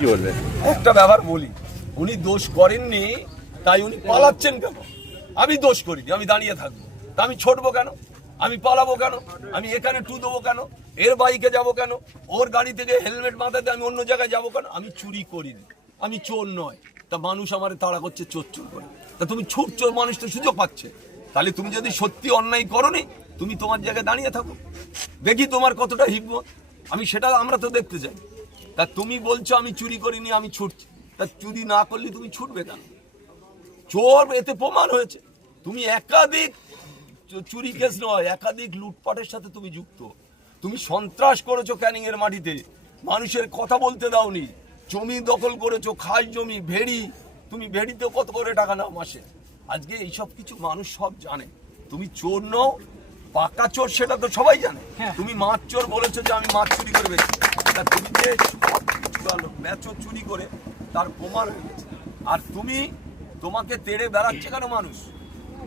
কি বলবেন? একটা ব্যাপার বলি, উনি দোষ করেননি তাই উনি পালাচ্ছেন কেন? আমি দোষ করিনি, আমি দাঁড়িয়ে থাকবো, তা আমি ছুটবো কেন? আমি পালাবো কেন? আমি এখানে টু দেবো কেন? এর বাইকে যাব কেন? ওর গাড়ি থেকে হেলমেট মাথাতে আমি অন্য জায়গায় যাবো কেন? আমি চুরি করিনি, আমি চোর নয়। তা মানুষ আমার তাড়া করছে চোর চোর করে, তা তুমি ছুটছো, মানুষ তো সুযোগ পাচ্ছে। তাহলে তুমি যদি সত্যি অন্যায় করোনি, তুমি তোমার জায়গায় দাঁড়িয়ে থাকো, দেখি তোমার কতটা হিম্মত। আমি সেটা আমরা তো দেখতে চাই। তা তুমি বলছো আমি চুরি করিনি, আমি ছুটছি, তা চুরি না করলে তুমি ছুটবে কেন? চোর এতে প্রমাণ হয়েছে। তুমি একাধিক চুরি কেস নয়, একাধিক লুটপাটের সাথে তুমি যুক্ত। তুমি সন্ত্রাস করেছো ক্যানিং এর মাটিতে, মানুষের কথা বলতে দাওনি, জমি দখল করেছো, খাস জমি, ভেড়ি। তুমি ভেড়িতেও কত করে টাকা নাও মাসে। আজকে এইসব কিছু মানুষ সব জানে। তুমি চোর নও, পাকা চোর সেটা তো সবাই জানে। তুমি মাছ চোর বলেছো যে আমি মাছ চুরি করে বেশি, তা তুমি যে সব কিছু ম্যাচও চুরি করে তার প্রমাণ হয়ে গেছে। আর তোমাকে তেড়ে বেড়াচ্ছে কেন মানুষ?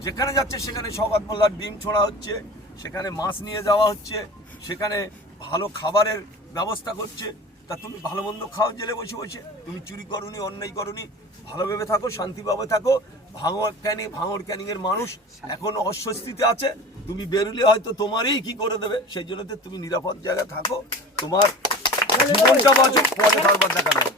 যেখানে যাচ্ছে সেখানে সওগাত মোল্লার ডিম ছোড়া হচ্ছে, সেখানে মাছ নিয়ে যাওয়া হচ্ছে, সেখানে ভালো খাবারের ব্যবস্থা করছে। তা তুমি ভালো মন্দ খাও জেলে বসে বসে, তুমি চুরি করোনি, অন্যায় করোনি, ভালোভাবে থাকো, শান্তিভাবে থাকো। ভাঙড় ক্যানিং এর মানুষ এখন অস্বস্তিতে আছে। তুমি বেরোলে হয়তো তোমারই কি করে দেবে, সেই জন্য তুমি নিরাপদ জায়গায় থাকো, তোমার জীবনটা বাঁচো, পরে কারবার দেখা যাবে।